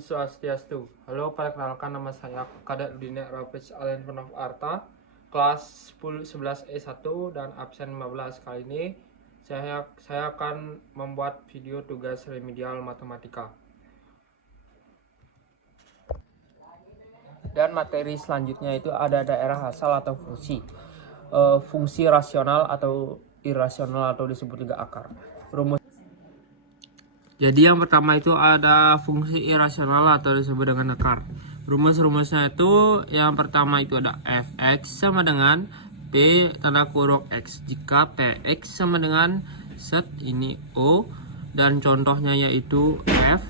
Swastiastu. Halo, perkenalkan nama saya Kadek Dunia Rafiq Allen Penov Arta, kelas 11E1 dan absen 15. Kali ini saya akan membuat video tugas remedial matematika. Dan materi selanjutnya itu ada daerah asal atau fungsi. Fungsi rasional atau irasional atau disebut juga akar. Jadi yang pertama itu ada fungsi irasional atau disebut dengan akar. Rumus-rumusnya itu yang pertama itu ada fx sama dengan p tanda kurung x jika px sama dengan set ini o, dan contohnya yaitu f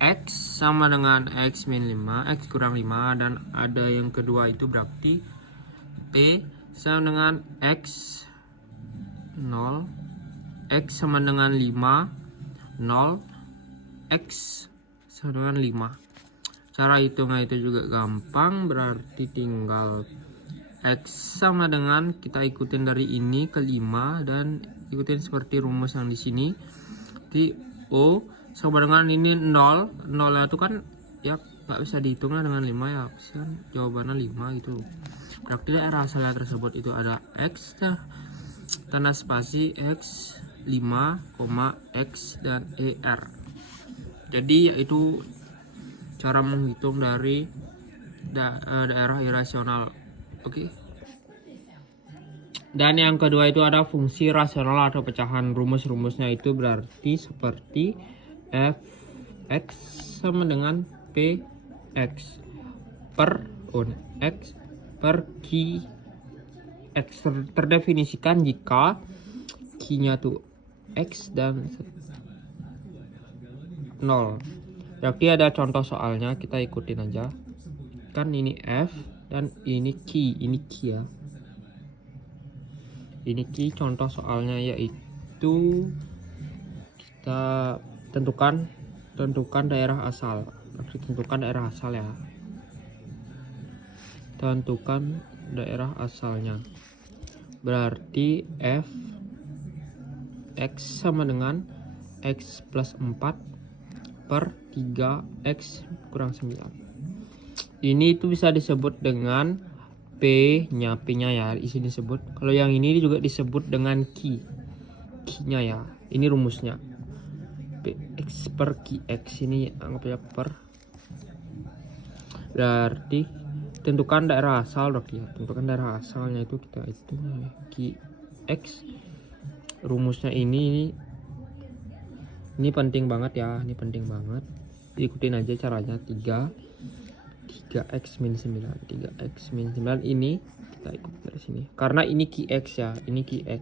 x sama dengan x min 5 x kurang 5, dan ada yang kedua itu berarti p sama dengan x 0 x sama dengan 5 0 x sama dengan 5. Cara hitungnya itu juga gampang, berarti tinggal x sama dengan, kita ikutin dari ini ke 5 dan ikutin seperti rumus yang di sini. Di o sama dengan ini 0 itu kan ya nggak bisa dihitung dengan 5 ya, kan jawabannya 5 gitu. Berarti daerah asalnya tersebut itu ada x tanda spasi x 5, x dan er. Jadi yaitu cara menghitung dari daerah irasional. Oke. Dan yang kedua itu ada fungsi rasional atau pecahan. Rumus-rumusnya itu berarti seperti fx sama dengan px per x per q x, terdefinisikan jika q-nya tuh x dan 0. Berarti ada contoh soalnya, kita ikutin aja. Kan ini f dan ini q, ya. Ini q, contoh soalnya yaitu kita tentukan daerah asal. Berarti tentukan daerah asal ya. Tentukan daerah asalnya. Berarti f x sama dengan x plus 4 per 3x kurang 9. Ini itu bisa disebut dengan p-nya ya, di sini disebut. Kalau yang ini juga disebut dengan q-nya ya. Ini rumusnya. Px per qx, ini anggapnya per. Berarti tentukan daerah asal, berarti ya. Tentukan daerah asalnya itu kita hitung qx. Rumusnya ini penting banget ya, ini penting banget. Ikutin aja caranya. 3x min 9, 3x min 9 ini kita ikut dari sini. Karena ini qx ya, ini qx.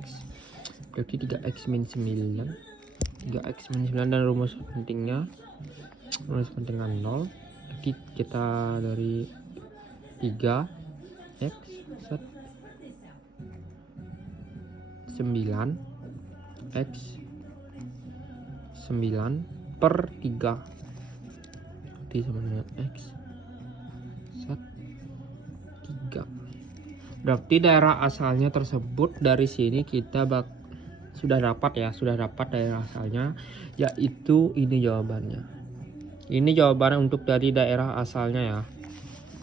Berarti 3x min 9, 3x min 9, dan rumus pentingnya 0. Jadi kita dari 3x set 9 x 9 per 3 jadi sama dengan x set 3. Berarti daerah asalnya tersebut dari sini kita sudah dapat daerah asalnya, yaitu ini jawabannya. Ini jawabannya untuk dari daerah asalnya ya.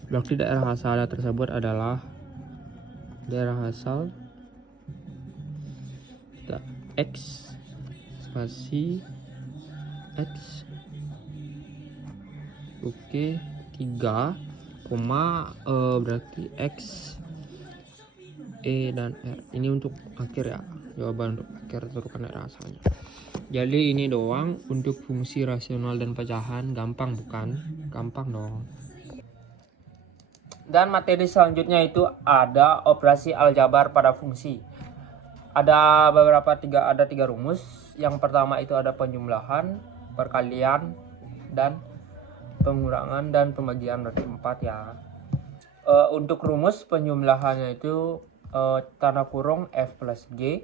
Berarti daerah asalnya tersebut adalah daerah asal x spasi x oke 3 berarti x e dan r. Ini untuk akhir ya, jawaban untuk akhir tentukan daerah asalnya. Jadi ini doang untuk fungsi rasional dan pecahan. Gampang bukan? Gampang dong. Dan materi selanjutnya itu ada operasi aljabar pada fungsi. Ada tiga rumus. Yang pertama itu ada penjumlahan, perkalian, dan pengurangan dan pembagian, berarti 4 ya. Untuk rumus penjumlahannya itu tanda kurung f plus g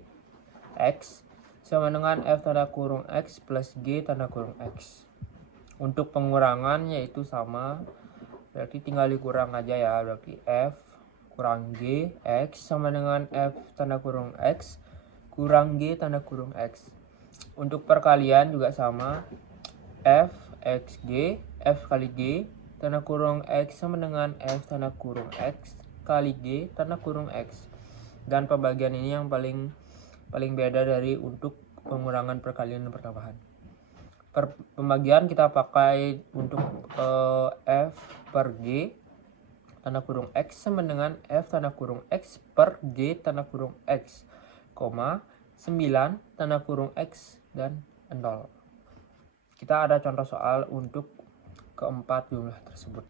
x sama dengan f tanda kurung x plus g tanda kurung x. Untuk pengurangan yaitu sama, berarti tinggal dikurang aja ya. Berarti f kurang g x sama dengan f tanda kurung x kurang g tanda kurung x. Untuk perkalian juga sama, f XG, F kali G, tanda kurung X sama dengan F tanda kurung X kali G tanda kurung X. Dan pembagian ini yang paling beda dari untuk pengurangan perkalian dan pertambahan. Pembagian kita pakai untuk F per G tanda kurung X sama dengan F tanda kurung X per G tanda kurung X, 9 tanda kurung X dan 0. Kita ada contoh soal untuk keempat jumlah tersebut.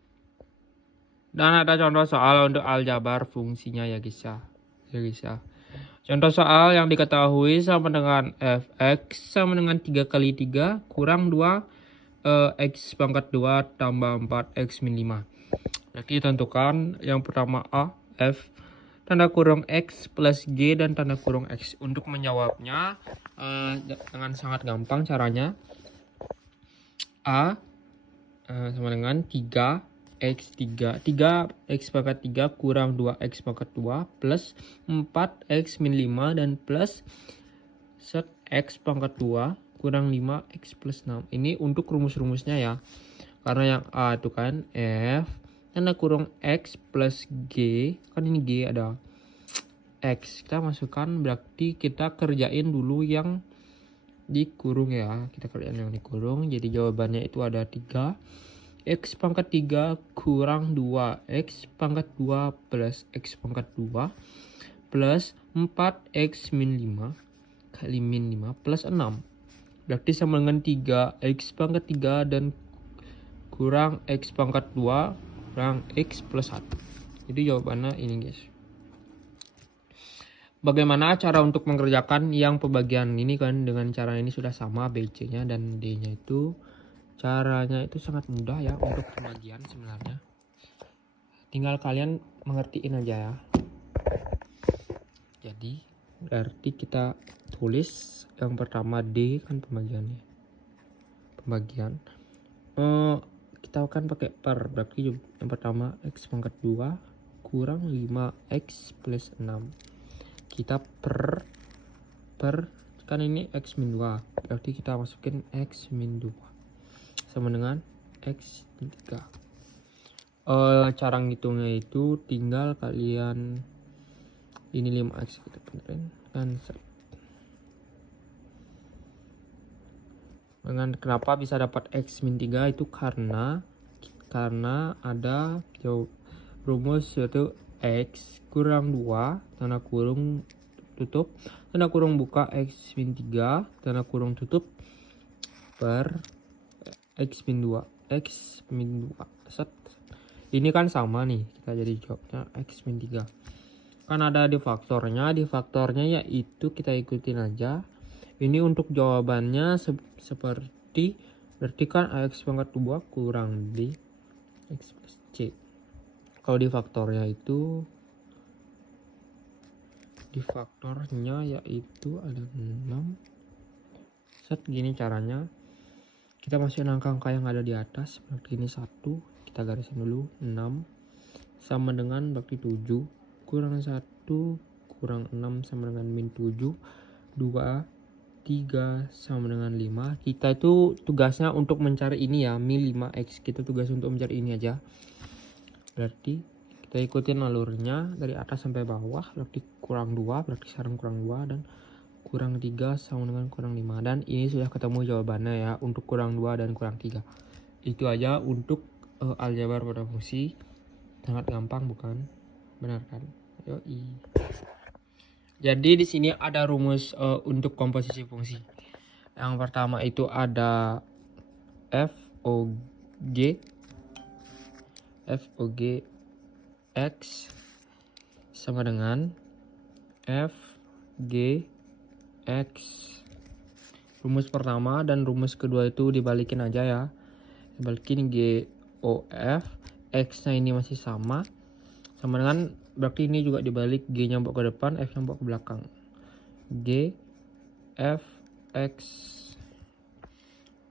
Dan ada contoh soal untuk aljabar fungsinya ya guys ya. Contoh soal yang diketahui sama dengan fx sama dengan 3 kali 3 kurang 2 x pangkat 2 tambah 4 x min 5. Jadi tentukan yang pertama A, f tanda kurung x plus g dan tanda kurung x. Untuk menjawabnya dengan sangat gampang caranya. A sama dengan 3x3 3x pangkat 3 kurang 2x pangkat 2 plus 4x min 5 dan plus set x pangkat 2 kurang 5x plus 6. Ini untuk rumus-rumusnya ya, karena yang A itu kan f tanda kurung x plus g, kan ini g ada x, kita masukkan, berarti kita kerjain dulu yang dikurung ya, kita kerjain yang dikurung. Jadi jawabannya itu ada 3 x pangkat 3 kurang 2 x pangkat 2 plus x pangkat 2 plus 4x min 5 kali min 5 plus 6. Berarti sama dengan 3 x pangkat 3 dan kurang x pangkat 2 kurang x plus 1. Jadi jawabannya ini guys. Bagaimana cara untuk mengerjakan yang pembagian ini kan? Dengan cara ini sudah sama BC nya dan D nya itu. Caranya itu sangat mudah ya untuk pembagian sebenarnya. Tinggal kalian mengertiin aja ya. Jadi berarti kita tulis yang pertama D kan pembagiannya. Kita akan pakai per, berarti yang pertama x pangkat 2 kurang 5x plus 6. Kita per kan ini x min 2, berarti kita masukin x min 2 sama dengan x min 3. Cara ngitungnya itu tinggal kalian ini 5x kita pengen kan. Dengan kenapa bisa dapat x min 3 itu karena ada rumus yaitu x kurang 2 tanda kurung tutup tanda kurung buka x min 3 tanda kurung tutup per x min 2 set. Ini kan sama nih, kita jadi jawabnya x min 3 kan ada di faktornya yaitu kita ikutin aja. Ini untuk jawabannya seperti berarti kan x pangkat 2 kurang b x plus c. Kalau di faktornya yaitu ada 6 set. Gini caranya, kita masukin angka-angka yang ada di atas. Berarti ini 1, kita garisin dulu 6 sama dengan berarti 7 kurang 1 kurang 6 sama dengan min 7 2 3 sama dengan 5. Kita itu tugasnya untuk mencari ini ya, min 5x. Kita tugas untuk mencari ini aja. Berarti kita ikutin alurnya dari atas sampai bawah. Berarti kurang 2, berarti sekarang kurang 2 dan kurang 3 sama dengan kurang 5. Dan ini sudah ketemu jawabannya ya untuk kurang 2 dan kurang 3. Itu aja untuk aljabar pada fungsi. Sangat gampang bukan? Benar kan? Yoi. Jadi di sini ada rumus untuk komposisi fungsi. Yang pertama itu ada FOG x sama dengan FG(x). Rumus pertama dan rumus kedua itu dibalikin aja ya. Dibalikin GOF, X-nya ini masih sama dengan, berarti ini juga dibalik, G-nya bawa ke depan, F-nya bawa ke belakang. G, F, X.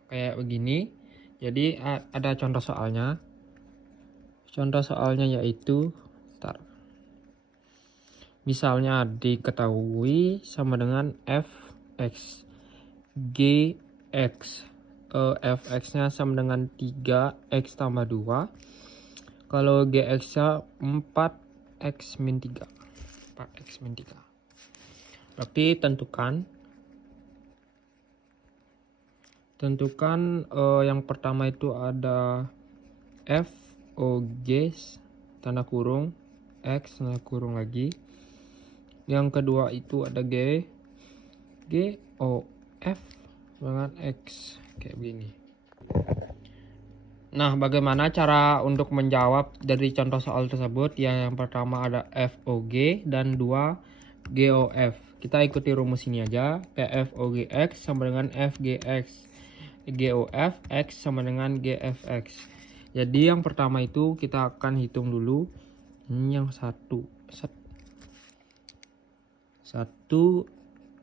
Kayak begini. Jadi ada contoh soalnya. Contoh soalnya yaitu misalnya diketahui sama dengan Fx, Gx. fx-nya sama dengan 3x tambah 2. Kalau gx-nya 4x min 3. 4x min 3. Berarti tentukan yang pertama itu ada f o g tanda kurung x tanda kurung lagi. Yang kedua itu ada g o f dengan x kayak begini. Nah, bagaimana cara untuk menjawab dari contoh soal tersebut? Yang pertama ada FOG dan 2 GOF. Kita ikuti rumus ini aja. FOGX sama dengan FGX. GOF X sama dengan GFX. Jadi yang pertama itu kita akan hitung dulu. Ini yang satu. 1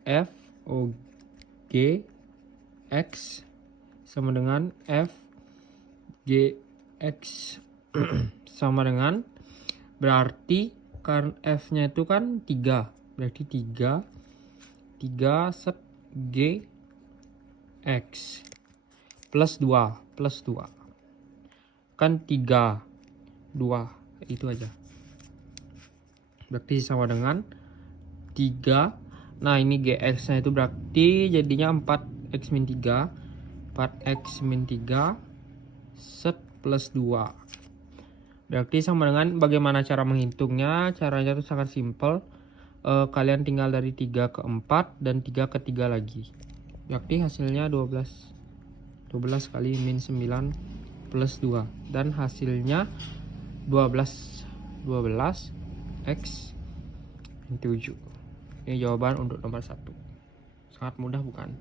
FOG X sama dengan F GX sama dengan, berarti karena F-nya itu kan 3, berarti 3 set GX plus 2 kan 3 2 itu aja, berarti sama dengan 3. Nah ini GX nya itu berarti jadinya 4x min 3 set plus 2, berarti sama dengan, bagaimana cara menghitungnya? Caranya itu sangat simpel. Kalian tinggal dari 3 ke 4 dan 3 ke 3 lagi, berarti hasilnya 12 kali min 9 plus 2, dan hasilnya 12 x min 7. Ini jawaban untuk nomor 1. Sangat mudah bukan?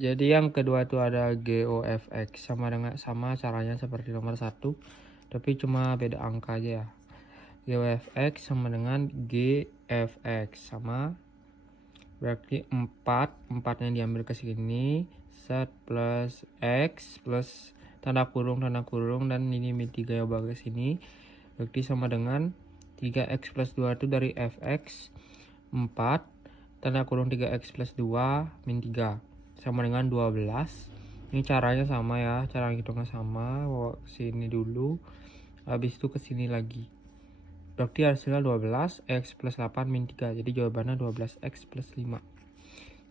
Jadi yang kedua itu ada GOFX sama caranya seperti nomor 1, tapi cuma beda angka aja ya. GOFX sama dengan GFX sama, berarti 4 nya diambil ke sini, set plus x plus tanda kurung dan ini min 3 ya ke sini, berarti sama dengan 3x plus 2 itu dari fx 4 tanda kurung 3x plus 2 min 3 sama dengan 12. Ini caranya sama ya, cara hitungnya sama. Bawa ke sini dulu, habis itu ke sini lagi, berarti hasilnya 12x plus 8 min 3. Jadi jawabannya 12x plus 5.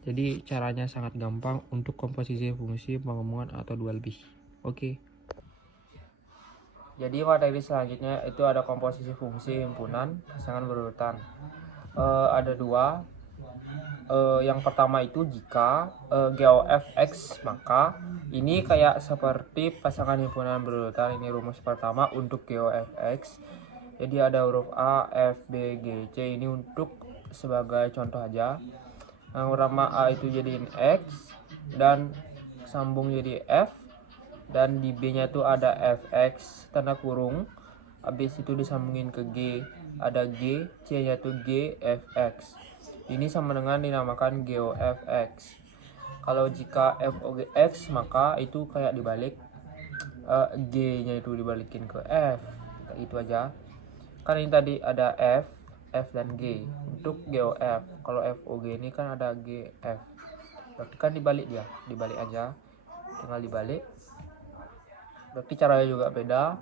Jadi caranya sangat gampang untuk komposisi fungsi penggabungan atau dua lebih. Oke. Jadi materi selanjutnya itu ada komposisi fungsi himpunan pasangan berurutan. Ada dua. Yang pertama itu jika GOF X, maka ini kayak seperti pasangan himpunan berurutan. Ini rumus pertama untuk GOF X. Jadi ada huruf A, F, B, G, C. Ini untuk sebagai contoh aja. Yang pertama A itu jadiin X dan sambung jadi F, dan di B nya itu ada Fx tanda kurung, habis itu disambungin ke G, ada G, C nya itu GFX. Ini sama dengan dinamakan GOFX. Kalau jika FOGX, maka itu kayak dibalik, G nya itu dibalikin ke F, kayak itu aja. Kan ini tadi ada F dan G untuk GOF. Kalau FOG ini kan ada GF, berarti kan dibalik aja, tinggal dibalik. Berarti caranya juga beda.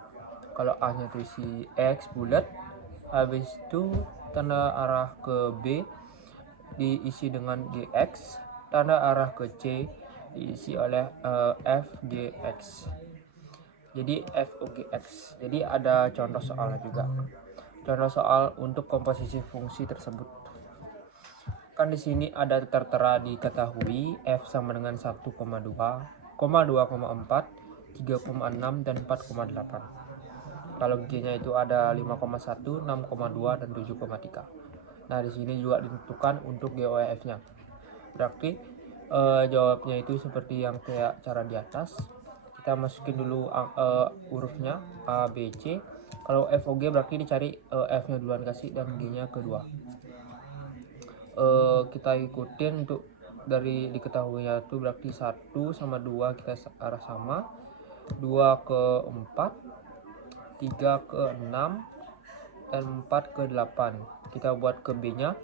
Kalau A nya itu isi X bulat, habis itu tanda arah ke B diisi dengan GX, tanda arah ke C diisi oleh FGX. Jadi FOGX. Jadi ada contoh soalnya juga. Contoh soal untuk komposisi fungsi tersebut. Kan di sini ada tertera diketahui F sama dengan 1,2, 2,4, 3,6 dan 4,8. Kalau G-nya itu ada 5,1, 6,2 dan 7,3. Nah, di sini juga ditentukan untuk GOF-nya. Berarti jawabnya itu seperti yang kayak cara di atas. Kita masukin dulu hurufnya A, B, C. Kalau FOG berarti dicari F-nya duluan kasih dan G-nya kedua. Kita ikutin untuk dari diketahuinya itu berarti 1 sama 2 kita arah sama, 2 ke 4, 3 ke 6, dan 4 ke 8. Kita buat ke B nya,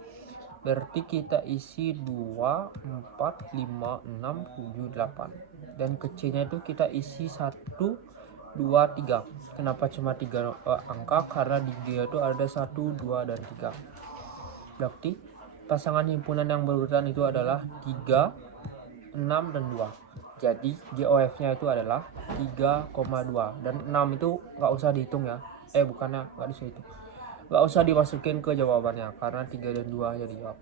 Berarti kita isi 2, 4, 5, 6, 7, 8. Dan ke C-nya itu kita isi 1, 2, 3. Kenapa cuma 3 angka? Karena di G itu ada 1, 2, dan 3. Berarti pasangan himpunan yang berurutan itu adalah 3, 6, dan 2. Jadi GOF-nya itu adalah 3,2. Dan 6 itu nggak usah dihitung ya. Bukannya nggak bisa hitung. Nggak usah dimasukin ke jawabannya karena 3 dan 2 jadi jawab.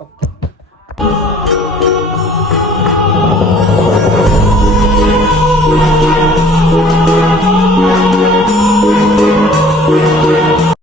Oke.